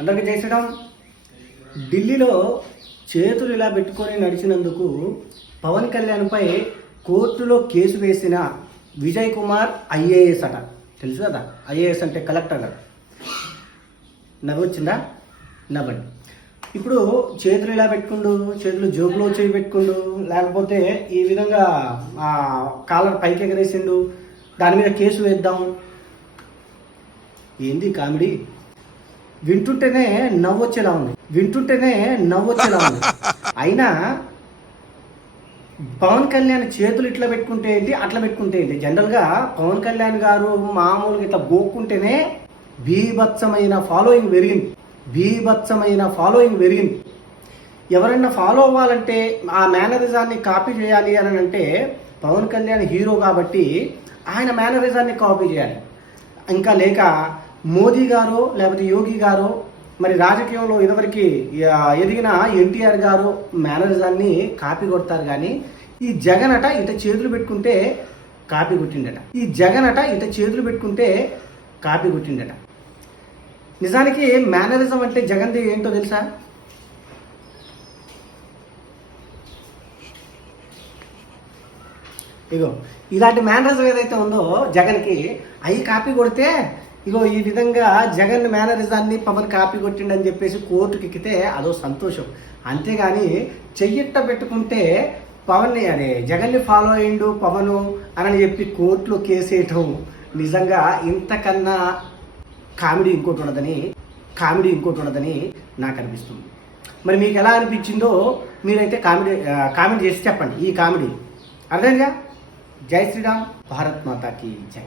అందరికీ జై శ్రీరామ్. ఢిల్లీలో చేతులు ఇలా పెట్టుకొని నడిచినందుకు పవన్ కళ్యాణ్పై కోర్టులో కేసు వేసిన విజయ్ కుమార్ ఐఏఎస్ అట. తెలుసు కదా, ఐఏఎస్ అంటే కలెక్టర్ కదా. నవ్వొచ్చిందా? నవ్వండి. ఇప్పుడు చేతులు ఇలా పెట్టుకుండు, చేతులు జోబులో చేయి పెట్టుకుండు, లేకపోతే ఈ విధంగా కాలర్ పైకి ఎగరేసిండు, దాని మీద కేసు వేద్దాం. ఏంది కామెడీ? వింటుంటేనే నవ్వొచ్చేలా ఉంది, అయినా పవన్ కళ్యాణ్ చేతులు ఇట్లా పెట్టుకుంటే ఏంటి, అట్లా పెట్టుకుంటే ఏంటి? జనరల్గా పవన్ కళ్యాణ్ గారు మామూలుగా ఇట్లా గోక్కుంటేనే బీభత్సమైన ఫాలోయింగ్ పెరిగింది. ఎవరైనా ఫాలో అవ్వాలంటే ఆ మేనరిజాన్ని కాపీ చేయాలి అని అంటే పవన్ కళ్యాణ్ హీరో కాబట్టి ఆయన మేనరిజాన్ని కాపీ చేయాలి. ఇంకా లేక మోదీ గారు లేకపోతే యోగి గారు, మరి రాజకీయంలో ఇదివరకు ఎదిగిన ఎన్టీఆర్ గారు మేనరిజాన్ని కాపీ కొడతారు. కానీ ఈ జగన్ అట ఇట చేతులు పెట్టుకుంటే కాపీ కొట్టిండట. నిజానికి మేనరిజం అంటే జగన్ది ఏంటో తెలుసా? ఇగో ఇలాంటి మేనరిజం ఏదైతే ఉందో జగన్కి, అవి కాపీ కొడితే ఇగో ఈ విధంగా జగన్ మేనరిజాన్ని పవన్ కాపీ కొట్టిండని చెప్పేసి కోర్టుకి ఎక్కితే అదో సంతోషం. అంతేగాని చెయ్యిట్ట పెట్టుకుంటే పవన్ని జగన్ని ఫాలో అయ్యిండు పవను అని చెప్పి కోర్టులో కేసేయటం నిజంగా ఇంతకన్నా కామెడీ ఇంకోటి ఉండదని నాకు అనిపిస్తుంది. మరి మీకు ఎలా అనిపించిందో మీరైతే కామెంట్ చేసి చెప్పండి. ఈ కామెడీ అర్థంగా? జై శ్రీరామ్. భారత్ మాతాకి జై.